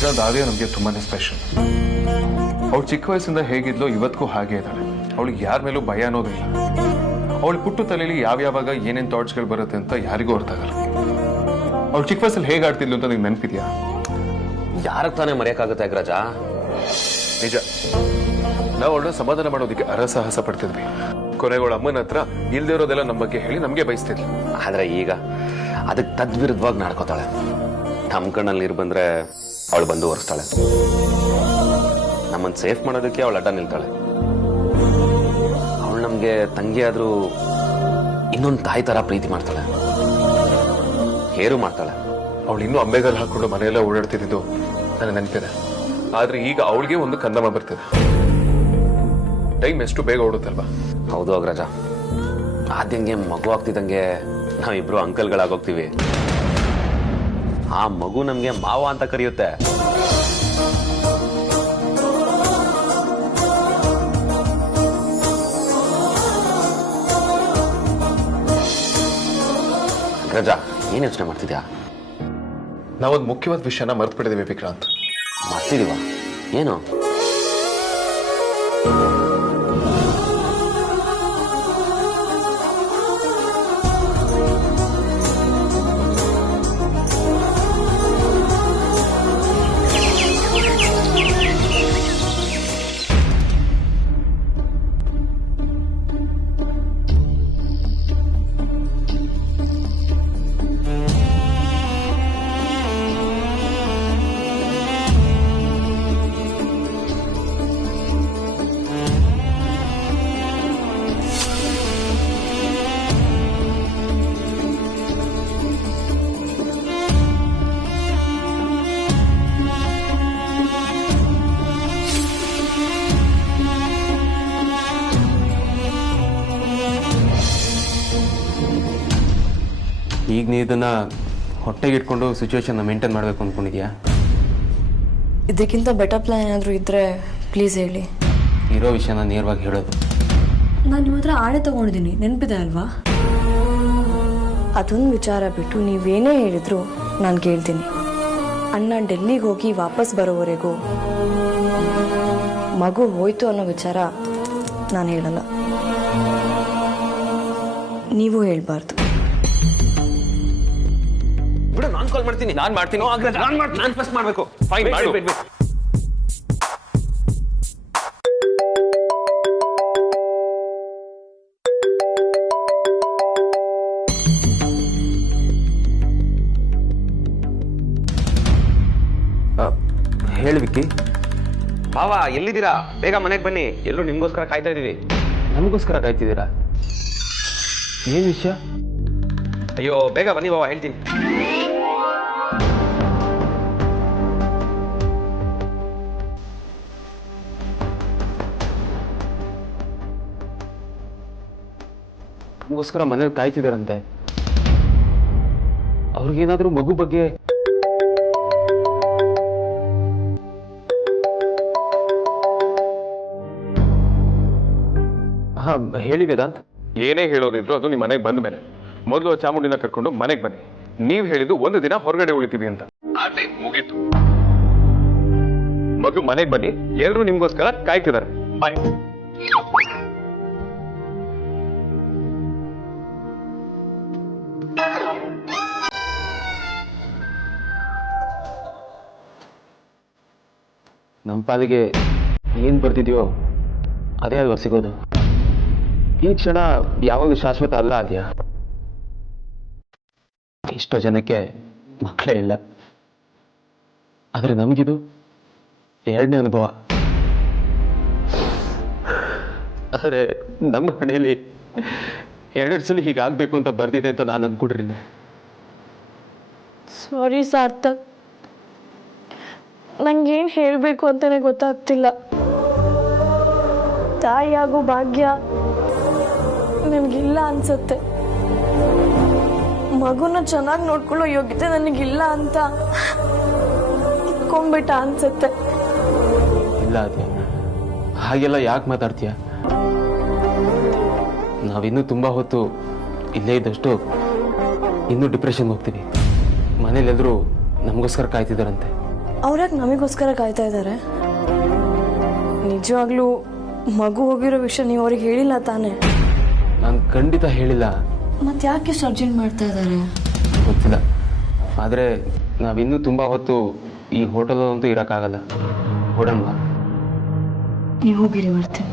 ನಿಜ ದಾದಿಯ ನಮಗೆ ತುಂಬಾನೇ ಸ್ಪೆಷಲ್. ಅವಳು ಚಿಕ್ಕ ವಯಸ್ಸಿಂದ ಹೇಗಿದ್ಲೋ ಇವತ್ತಿಗೂ ಹಾಗೆ ಇದ್ದಾಳೆ. ಅವಳಿಗೆ ಯಾರ ಮೇಲೂ ಭಯ ಅನ್ನೋದಿಲ್ಲ. ಅವಳು ಪುಟ್ಟು ತಲೆಯಲ್ಲಿ ಯಾವ್ಯಾವಾಗ ಏನೇನ್ ಥಾಟ್ಸ್ಗಳು ಬರುತ್ತೆ ಅಂತ ಯಾರಿಗೂ ಅರ್ಥ ಆಗಲ್ಲ. ಅವಳು ಚಿಕ್ಕ ವಯಸ್ಸಲ್ಲಿ ಹೇಗೆ ಆಡ್ತಿದ್ಲು ಅಂತ ನಿಂಗೆ ನೆನಪಿದ್ಯಾ? ಯಾರಕ್ಕೆ ತಾನೇ ಮರೆಯಕ್ಕಾಗುತ್ತೆ ಅಗ್ರಜ? ನಿಜ, ನಾವು ಅವಳನ್ನ ಸಮಾಧಾನ ಮಾಡೋದಕ್ಕೆ ಅರಸಾಹಸ ಪಡ್ತಿದ್ವಿ. ಕೊನೆಗಳ ಅಮ್ಮನ ಹತ್ರ ಇಲ್ದೇ ಇರೋದೆಲ್ಲ ನಮ್ಮ ಬಗ್ಗೆ ಹೇಳಿ ನಮ್ಗೆ ಬಯಸ್ತಿದ್ಲು. ಆದ್ರೆ ಈಗ ಅದಕ್ಕೆ ತದ್ವಿರುದ್ಧವಾಗಿ ನಡ್ಕೋತಾಳೆ. ನಮ್ಮ ಕಣ್ಣಲ್ಲಿ ನೀರು ಬಂದ್ರೆ ಅವಳು ಬಂದು ಒರೆಸ್ತಾಳೆ. ನಮ್ಮನ್ನು ಸೇಫ್ ಮಾಡೋದಕ್ಕೆ ಅವಳು ಅಡ್ಡ ನಿಲ್ತಾಳೆ. ಅವಳು ನಮ್ಗೆ ತಂಗಿ ಆದ್ರೂ ಇನ್ನೊಂದು ತಾಯಿ ತರ ಪ್ರೀತಿ ಮಾಡ್ತಾಳೆ, ಹೇರು ಮಾಡ್ತಾಳೆ. ಅವಳು ಇನ್ನೂ ಅಂಬೆಗಾಲ್ ಹಾಕೊಂಡು ಮನೆಯೆಲ್ಲ ಓಡಾಡ್ತಿದ್ದು ನನಗೆ ನೆನಪಿದೆ. ಆದ್ರೆ ಈಗ ಅವಳಿಗೆ ಒಂದು ಕಂದಮ ಬರ್ತಿದೆ. ಟೈಮ್ ಎಷ್ಟು ಬೇಗ ಓಡುತ್ತಲ್ವಾ? ಹೌದು ಅಗ್ರಜ, ಆದ್ಯಂಗೆ ಮಗು ಆಗ್ತಿದ್ದಂಗೆ ನಾವಿಬ್ರು ಅಂಕಲ್ಗಳಾಗೋಗ್ತೀವಿ. ಆ ಮಗು ನಮ್ಗೆ ಮಾವ ಅಂತ ಕರೆಯುತ್ತೆ. ಅಗ್ರಜ, ಏನ್ ಯೋಚನೆ ಮಾಡ್ತಿದ್ಯಾ? ನಾವೊಂದು ಮುಖ್ಯವಾದ ವಿಷಯನ ಮರ್ತು ಬಿಟ್ಟಿದ್ದೀವಿ ವಿಕ್ರಾಂತ್. ಮರ್ತಿದೀವ? ಏನು? ಈಗ ನೀ ಇದನ್ನ ಹೊಟ್ಟೆಗೆ ಇಟ್ಕೊಂಡು ಸಿಚುವೇಶನ್ ಮೇಂಟೈನ್ ಮಾಡಬೇಕು ಅಂದ್ಕೊಂಡಿದ್ಯಾ? ಇದಕ್ಕಿಂತ ಬೆಟರ್ ಪ್ಲಾನ್ ಏನಾದರೂ ಇದ್ದರೆ ಪ್ಲೀಸ್ ಹೇಳಿ. ಇರೋ ವಿಷಯನ ನೇರವಾಗಿ ಹೇಳೋದು. ನಾನು ನಿಮ್ಮ ಹತ್ರ ಆಣೆ ತೊಗೊಂಡಿದ್ದೀನಿ, ನೆನಪಿದೆ ಅಲ್ವಾ? ಅದೊಂದು ವಿಚಾರ ಬಿಟ್ಟು ನೀವೇನೇ ಹೇಳಿದ್ರು ನಾನು ಕೇಳ್ತೀನಿ. ಅಣ್ಣ ಡೆಲ್ಲಿಗೆ ಹೋಗಿ ವಾಪಸ್ ಬರೋವರೆಗೂ ಮಗು ಹೋಯ್ತು ಅನ್ನೋ ವಿಚಾರ ನಾನು ಹೇಳಲ್ಲ, ನೀವು ಹೇಳ್ಬಾರ್ದು. ಬಿಡು, ನಾನು ಕಾಲ್ ಮಾಡ್ತೀನಿ. ನಾನು ಮಾಡ್ತೀನಿ. ನಾನು ಫಸ್ಟ್ ಮಾಡಬೇಕು. ಫೈನ್ ಮಾಡು. ಹೇಳಿ ವಿಕ್ಕಿ. ಬಾವ ಎಲ್ಲಿದ್ದೀರಾ? ಬೇಗ ಮನೆಗೆ ಬನ್ನಿ, ಎಲ್ಲರೂ ನಿಮ್ಗೋಸ್ಕರ ಕಾಯ್ತಾ ಇದೀವಿ. ನಮಗೋಸ್ಕರ ಕಾಯ್ತಿದ್ದೀರಾ? ಏನು ವಿಷಯ? ಅಯ್ಯೋ ಬೇಗ ಬನ್ನಿ ಬಾವ, ಹೇಳ್ತೀನಿ. ನಮಗೋಸ್ಕರ ಮನೇಲಿ ಕಾಯ್ತಿದ್ದಾರಂತೆ. ಅವ್ರಿಗೇನಾದ್ರೂ ಮಗು ಬಗ್ಗೆ ಹೇಳಿ ವೇದಾಂತ್. ಏನೇ ಹೇಳೋದಿದ್ರು ಅದು ನಿಮ್ಮ ಮನೆಗೆ ಬಂದ ಮೇಲೆ. ಮೊದಲು ಚಾಮುಂಡಿನ ಕರ್ಕೊಂಡು ಮನೆಗೆ ಬನ್ನಿ. ನೀವ್ ಹೇಳಿದ್ದು ಒಂದು ದಿನ ಹೊರಗಡೆ ಉಳಿತೀವಿ ಅಂತ. ಅದೇ ಮುಗೀತು. ಮಗು ಮನೆಗೆ ಬನ್ನಿ, ಎಲ್ಲರೂ ನಿಮ್ಗೋಸ್ಕರ ಕಾಯ್ತಿದ್ದಾರೆ. ಬಾಯ್. ನಮ್ಮ ಪಾಲಿಗೆ ಏನು ಬರ್ತಿದ್ಯೋ ಅದೇ ಅದು ಸಿಗೋದು. ಈ ಕ್ಷಣ ಯಾವಾಗ ಶಾಶ್ವತ ಅಲ್ಲ ಅದ್ಯಾ. ಇಷ್ಟೋ ಜನಕ್ಕೆ ಮಕ್ಕಳೇ ಇಲ್ಲ, ಆದರೆ ನಮಗಿದು ಎರಡನೇ ಅನುಭವ. ಆದರೆ ನಮ್ಮ ಹಣೆಯಲ್ಲಿ ಎರಡೆರಡು ಸಲ ಹೀಗಾಗಬೇಕು ಅಂತ ಬರ್ದಿದೆ ಅಂತ ನಾನು ಅಂದ್ಕೊಡ್ರಿಲ್ಲ. ಸಾರಿ ಸಾರ್ಥಕ್, ನಂಗೇನು ಹೇಳಬೇಕು ಅಂತಲೇ ಗೊತ್ತಾಗ್ತಿಲ್ಲ. ತಾಯಿಯಾಗೋ ಭಾಗ್ಯ ನನಗಿಲ್ಲ ಅನ್ಸುತ್ತೆ. ಮಗುನ ಚೆನ್ನಾಗಿ ನೋಡ್ಕೊಳ್ಳೋ ಯೋಗ್ಯತೆ ನನಗಿಲ್ಲ ಅಂತ ಇಟ್ಕೊಂಡ್ಬಿಟ್ಟ ಅನ್ಸುತ್ತೆ. ಇಲ್ಲ ಅದೇ ಹಾಗೆಲ್ಲ ಯಾಕೆ ಮಾತಾಡ್ತೀಯ? ನಾವಿನ್ನೂ ತುಂಬ ಹೊತ್ತು ಇಲ್ಲೇ ಇದ್ದಷ್ಟು ಇನ್ನೂ ಡಿಪ್ರೆಷನ್ಗೆ ಹೋಗ್ತೀವಿ. ಮನೇಲೆಲ್ಲರೂ ನಮಗೋಸ್ಕರ ಕಾಯ್ತಿದ್ದಾರಂತೆ. ಅವ್ರಾಗ ನಮಗೋಸ್ಕರ ಕಾಯ್ತಾ ಇದ್ದಾರೆ? ನಿಜವಾಗ್ಲೂ ಮಗು ಹೋಗಿರೋ ವಿಷಯ ನೀವು ಅವ್ರಿಗೆ ಹೇಳಿಲ್ಲ ತಾನೇ? ನಾನು ಖಂಡಿತ ಹೇಳಿಲ್ಲ. ಮತ್ತೆ ಯಾಕೆ ಇಷ್ಟು ಅರ್ಜೆಂಟ್ ಮಾಡ್ತಾ ಇದ್ದಾರೆ? ಗೊತ್ತಿಲ್ಲ. ಆದರೆ ನಾವಿನ್ನೂ ತುಂಬ ಹೊತ್ತು ಈ ಹೋಟೆಲಂತೂ ಇರೋಕ್ಕಾಗಲ್ಲ. ಹೊಡೋಣ. ನೀವು ಹೋಗಿರಿ, ಬರ್ತೀನಿ.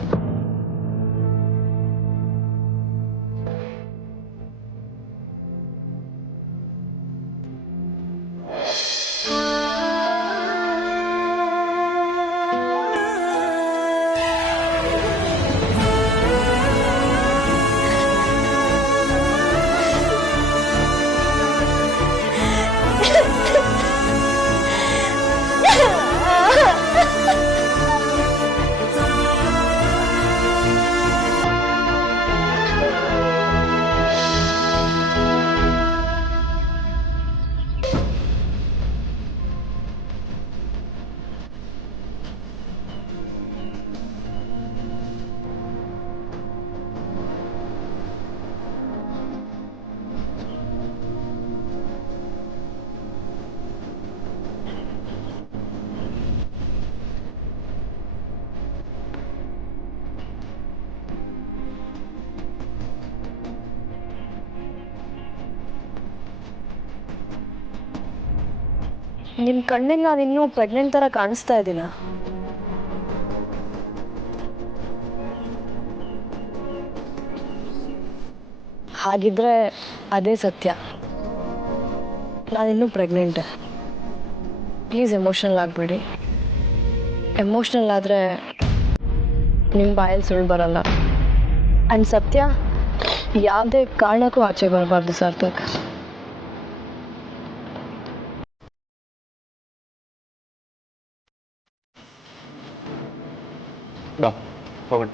ನಿಮ್ಮ ಕಣ್ಣಿಗೆ ನಾನು ಇನ್ನೂ ಪ್ರೆಗ್ನೆಂಟ್ ಥರ ಕಾಣಿಸ್ತಾ ಇದ್ದೀನ? ಹಾಗಿದ್ರೆ ಅದೇ ಸತ್ಯ. ನಾನಿನ್ನೂ ಪ್ರೆಗ್ನೆಂಟ್. ಪ್ಲೀಸ್ ಎಮೋಷ್ನಲ್ ಆಗಬೇಡಿ. ಎಮೋಷ್ನಲ್ ಆದರೆ ನಿಮ್ಮ ಬಾಯಲ್ಲಿ ಸುಳ್ಳು ಬರಲ್ಲ. ಆ್ಯಂಡ್ ಸತ್ಯ ಯಾವುದೇ ಕಾರಣಕ್ಕೂ ಆಚೆ ಬರಬಾರ್ದು ಸಾರ್ಥಕ್. ಬಾ ಹೋಗೋಣ.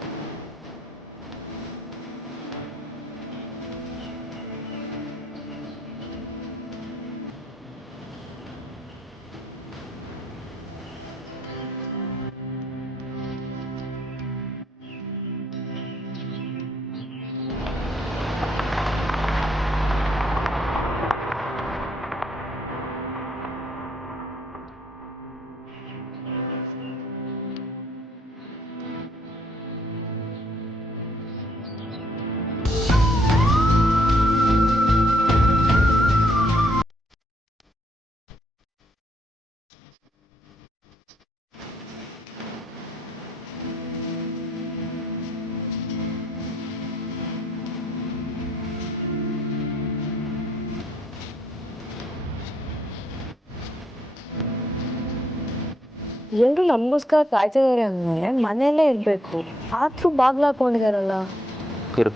ಎಲ್ಲರೂ ನಮಗೋಸ್ಕರ ಕಾಯ್ತಿದ್ದಾರೆ ಅಂದಮೇಲೆ ಮನೆಯಲ್ಲೇ ಇರಬೇಕು. ಆದರೂ ಬಾಗ್ಲು ಹಾಕೊಂಡಿದಾರಲ್ಲ. ಇರು.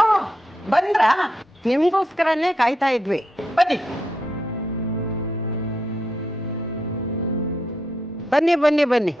ಓ ಬಂದ್ರಾ? ನಿಮಗೋಸ್ಕರನೇ ಕಾಯ್ತಾ ಇದ್ವಿ. ಬನ್ನಿ ಬನ್ನಿ ಬನ್ನಿ ಬನ್ನಿ.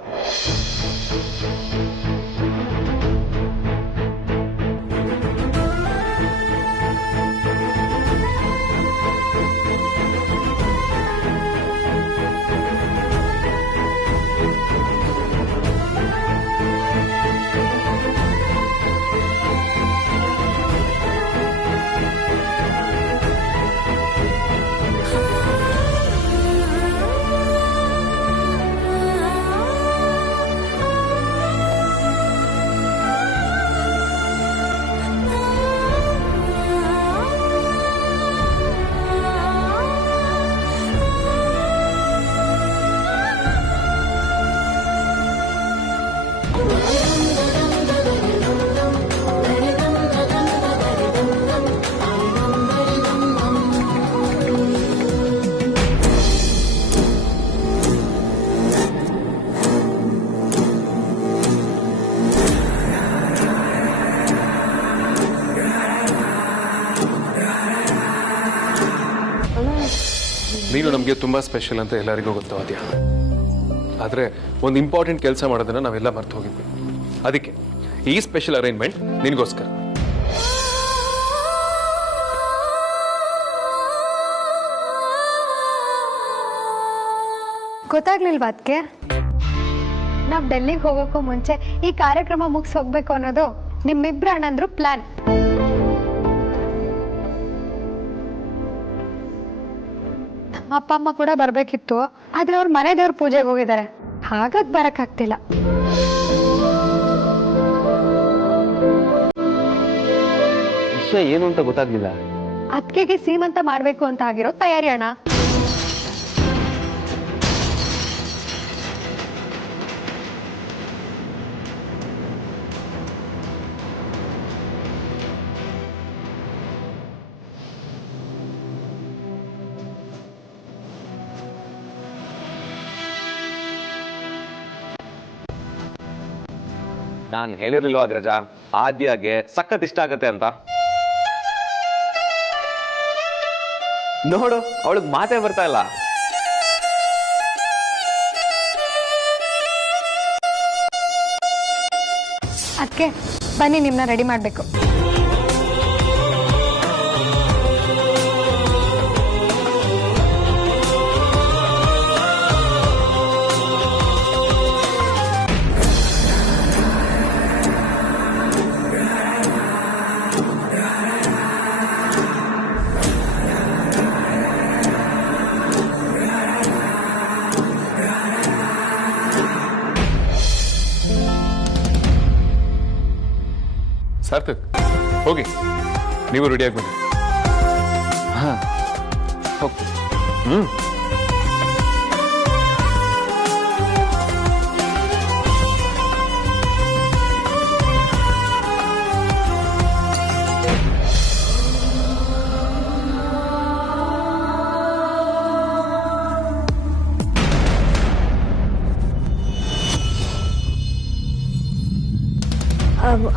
ನೀನು ನಮಗೆ ತುಂಬ ಸ್ಪೆಷಲ್ ಅಂತ ಎಲ್ಲರಿಗೂ ಗೊತ್ತಾದ್ಯ. ಆದರೆ ಒಂದು ಇಂಪಾರ್ಟೆಂಟ್ ಕೆಲಸ ಮಾಡೋದನ್ನ ನಾವೆಲ್ಲ ಮರ್ತು ಹೋಗಿದ್ವಿ. ಅದಕ್ಕೆ ಈ ಸ್ಪೆಷಲ್ ಅರೇಂಜ್ಮೆಂಟ್ ನಿನಗೋಸ್ಕರ. ಗೊತ್ತಾಗ್ಲಿಲ್ವಾ ಅದಕ್ಕೆ? ನಾವು ಡೆಲ್ಲಿಗೆ ಹೋಗೋಕ್ಕೂ ಮುಂಚೆ ಈ ಕಾರ್ಯಕ್ರಮ ಮುಗಿಸ್ ಹೋಗ್ಬೇಕು ಅನ್ನೋದು ನಿಮ್ಮಿಬ್ರು ಅಣ್ಣಂದ್ರು ಪ್ಲಾನ್. ನಮ್ಮ ಅಪ್ಪ ಅಮ್ಮ ಕೂಡ ಬರ್ಬೇಕಿತ್ತು, ಆದ್ರೆ ಅವ್ರ ಮನೆ ದೇವ್ರ ಪೂಜೆಗೆ ಹೋಗಿದ್ದಾರೆ, ಹಾಗಾಗಿ ಬರಕ್ಕಾಗ್ತಿಲ್ಲ. ವಿಷಯ ಏನು ಅಂತ ಗೊತ್ತಾಗ್ಲಿಲ್ಲ. ಅತ್ತಿಗೆಗೆ ಸೀಮಂತ ಮಾಡ್ಬೇಕು ಅಂತ ಆಗಿರೋ ತಯಾರಿ ಅಣ್ಣ. ನಾನು ಹೇಳಿರ್ಲಿಲ್ವಾ ಅಗ್ರಜ, ಆದ್ಯಾಗೆ ಸಖತ್ ಇಷ್ಟ ಆಗತ್ತೆ ಅಂತ. ನೋಡು, ಅವಳಿಗೆ ಮಾತೇ ಬರ್ತಾ ಇಲ್ಲ. ಅದಕ್ಕೆ ಬನ್ನಿ, ನಿಮ್ನ ರೆಡಿ ಮಾಡ್ಬೇಕು. ಸಾರ್ಥಕ್, ಹೋಗಿ ನೀವು ರೆಡಿಯಾಗಿ ಬನ್ನಿ. ಹಾ ಹೋಗ್ತೀನಿ.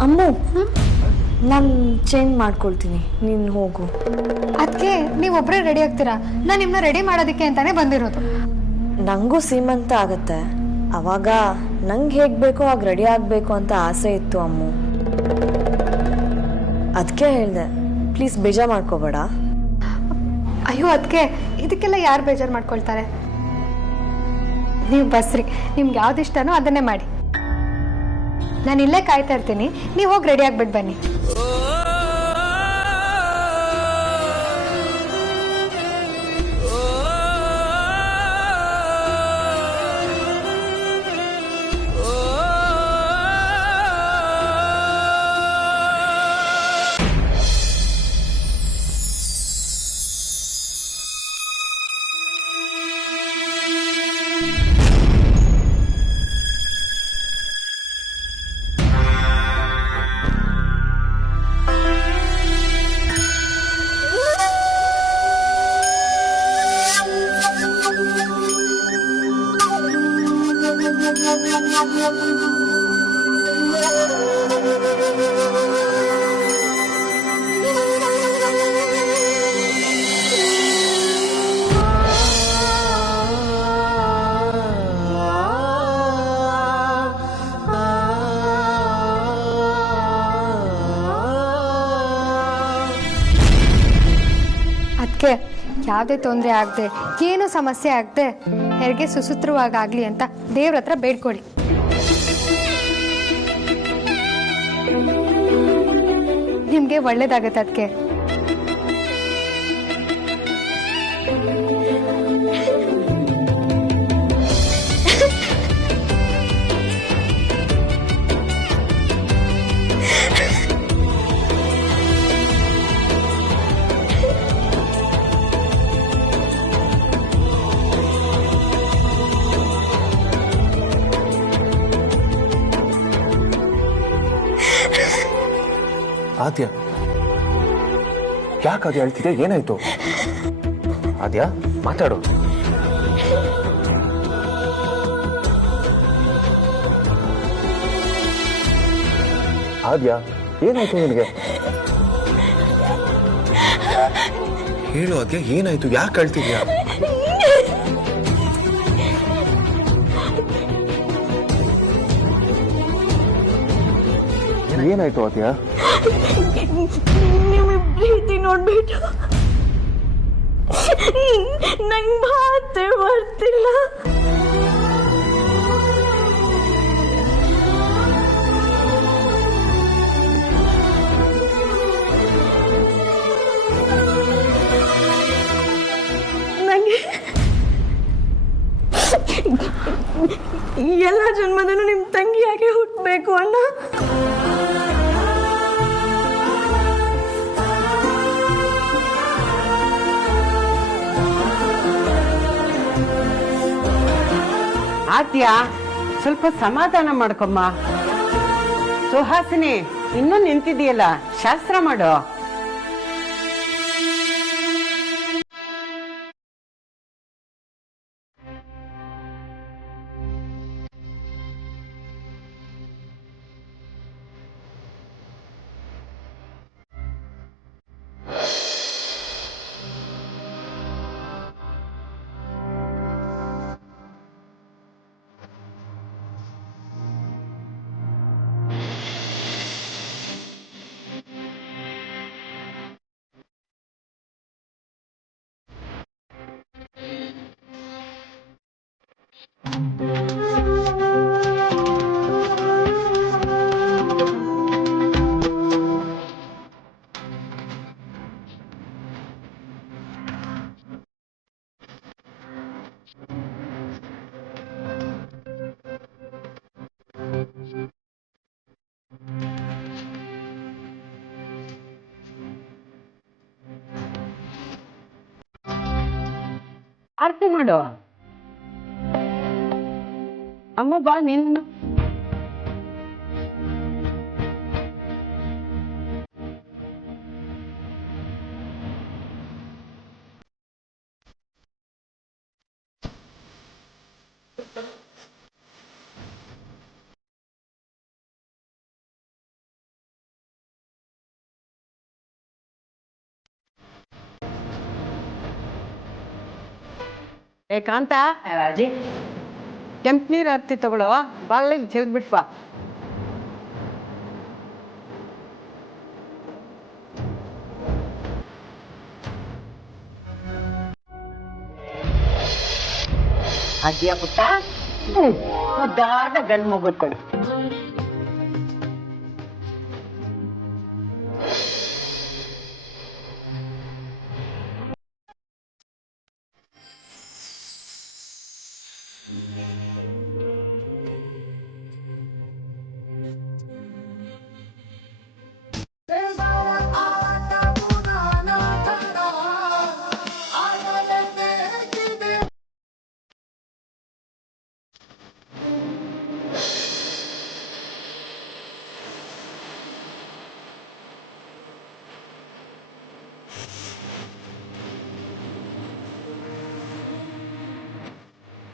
ಅಮ್ಮು, ನಾನು ಚೇಂಜ್ ಮಾಡ್ಕೊಳ್ತೀನಿ, ನೀನು ಹೋಗು. ಅದಕ್ಕೆ ನೀವೊಬ್ಬರೇ ರೆಡಿ ಆಗ್ತೀರಾ? ನಾನು ನಿಮ್ಮನ್ನ ರೆಡಿ ಮಾಡೋದಕ್ಕೆ ಅಂತಾನೆ ಬಂದಿರೋದು. ನನಗೂ ಸೀಮಂತ ಆಗತ್ತೆ, ಅವಾಗ ನಂಗೆ ಹೇಗೆ ಬೇಕೋ ಆಗ ರೆಡಿ ಆಗಬೇಕು ಅಂತ ಆಸೆ ಇತ್ತು ಅಮ್ಮು. ಅದಕ್ಕೆ ಹೇಳಿದೆ, ಪ್ಲೀಸ್ ಬೇಜಾರು ಮಾಡ್ಕೋಬೇಡ. ಅಯ್ಯೋ ಅದಕ್ಕೆ ಇದಕ್ಕೆಲ್ಲ ಯಾರು ಬೇಜಾರು ಮಾಡ್ಕೊಳ್ತಾರೆ? ನೀವು ಬಸ್ರಿ, ನಿಮ್ಗೆ ಯಾವ್ದು ಇಷ್ಟನೋ ಅದನ್ನೇ ಮಾಡಿ. ನಾನು ಇಲ್ಲೇ ಕಾಯ್ತಾ ಇರ್ತೀನಿ, ನೀವು ಹೋಗಿ ರೆಡಿ ಆಗ್ಬಿಟ್ಟು ಬನ್ನಿ. ಅದಕ್ಕೆ ಯಾವುದೇ ತೊಂದರೆ ಆಗದೆ, ಏನು ಸಮಸ್ಯೆ ಆಗದೆ ಹೆರಿಗೆ ಸುಸೂತ್ರವಾಗಲಿ ಅಂತ ದೇವ್ರ ಹತ್ರ ಬೇಡ್ಕೊಳ್ಳಿ. ನಿಮ್ಗೆ ಒಳ್ಳೇದಾಗತ್ತೆ. ಅದಕ್ಕೆ ಆದ್ಯ, ಯಾಕೆ ಅದು ಹೇಳ್ತಿದ್ಯಾ? ಏನಾಯ್ತು? ಆದ್ಯಾ, ಮಾತಾಡು. ಆದ್ಯ, ಏನಾಯ್ತು ನಿನಗೆ? ಹೇಳು ಆದ್ಯ, ಏನಾಯ್ತು? ಯಾಕೆ ಹೇಳ್ತಿದ್ಯಾ? ಏನಾಯ್ತು ಆದ್ಯ? ಪ್ರೀತಿ ನೋಡ್ಬಿಟ್ಟು ನಂಗೆ ಮಾತೇ ಬರ್ತಿಲ್ಲ. ಬೇಕು ಅಣ್ಣ. ಆದ್ಯ ಸ್ವಲ್ಪ ಸಮಾಧಾನ ಮಾಡ್ಕೊಮ್ಮ. ಸುಹಾಸಿನಿ ಇನ್ನೂ ನಿಂತಿದೆಯಲ್ಲ, ಶಾಸ್ತ್ರ ಮಾಡು. ಆರತಿ ಮಾಡು. ಅಮ್ಮ ಬಾ ನಿನ್ನ. ಏಕಾಂತ ಕೆಂಪು ನೀರು ಆರತಿ ತಗೊಳವ, ಬಾಗಿಲಿಗೆ ತೆಗೆದ್ಬಿಟ್ವಾ. ಅದ್ಯಾ ಪುಟ್ಟ, ಮುದ್ದಾದ ಗಂಡು ಮಗುತ್ಕೊಂಡು.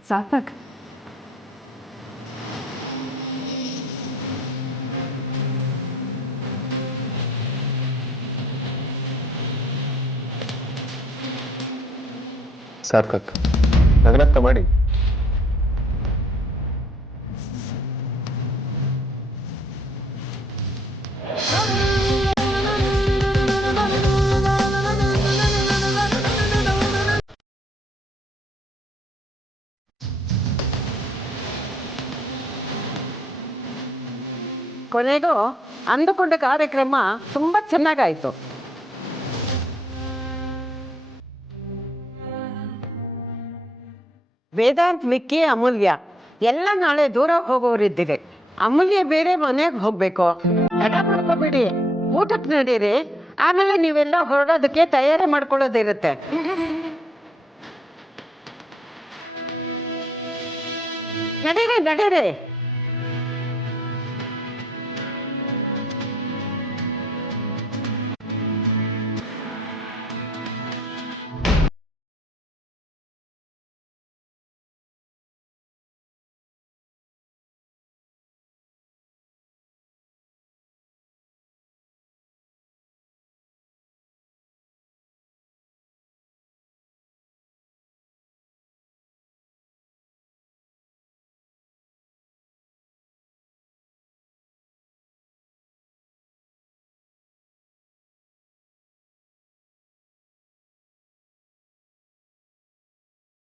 ಸಾರ್ಥಕ್, ಸಾರ್ಥಕ್, ನಗನಗ್ತ ಮಾಡಿ. ಕೊನೆಗೂ ಅಂದುಕೊಂಡ ಕಾರ್ಯಕ್ರಮ ತುಂಬಾ ಚೆನ್ನಾಗಾಯ್ತು. ವೇದಾಂತ್, ವಿಕ್ಕಿ, ಅಮೂಲ್ಯ ಎಲ್ಲ ನಾಳೆ ದೂರ ಹೋಗೋರಿದ್ದೀರಿ. ಅಮೂಲ್ಯ ಬೇರೆ ಮನೆಗೆ ಹೋಗ್ಬೇಕು. ತಡ ಮಾಡ್ಕೋಬೇಡಿ, ಊಟಕ್ಕೆ ನಡೀರಿ. ಆಮೇಲೆ ನೀವೆಲ್ಲ ಹೊರಡೋದಕ್ಕೆ ತಯಾರಿ ಮಾಡ್ಕೊಳ್ಳೋದಿರುತ್ತೆ. ನಡೀರಿ ನಡೀರಿ.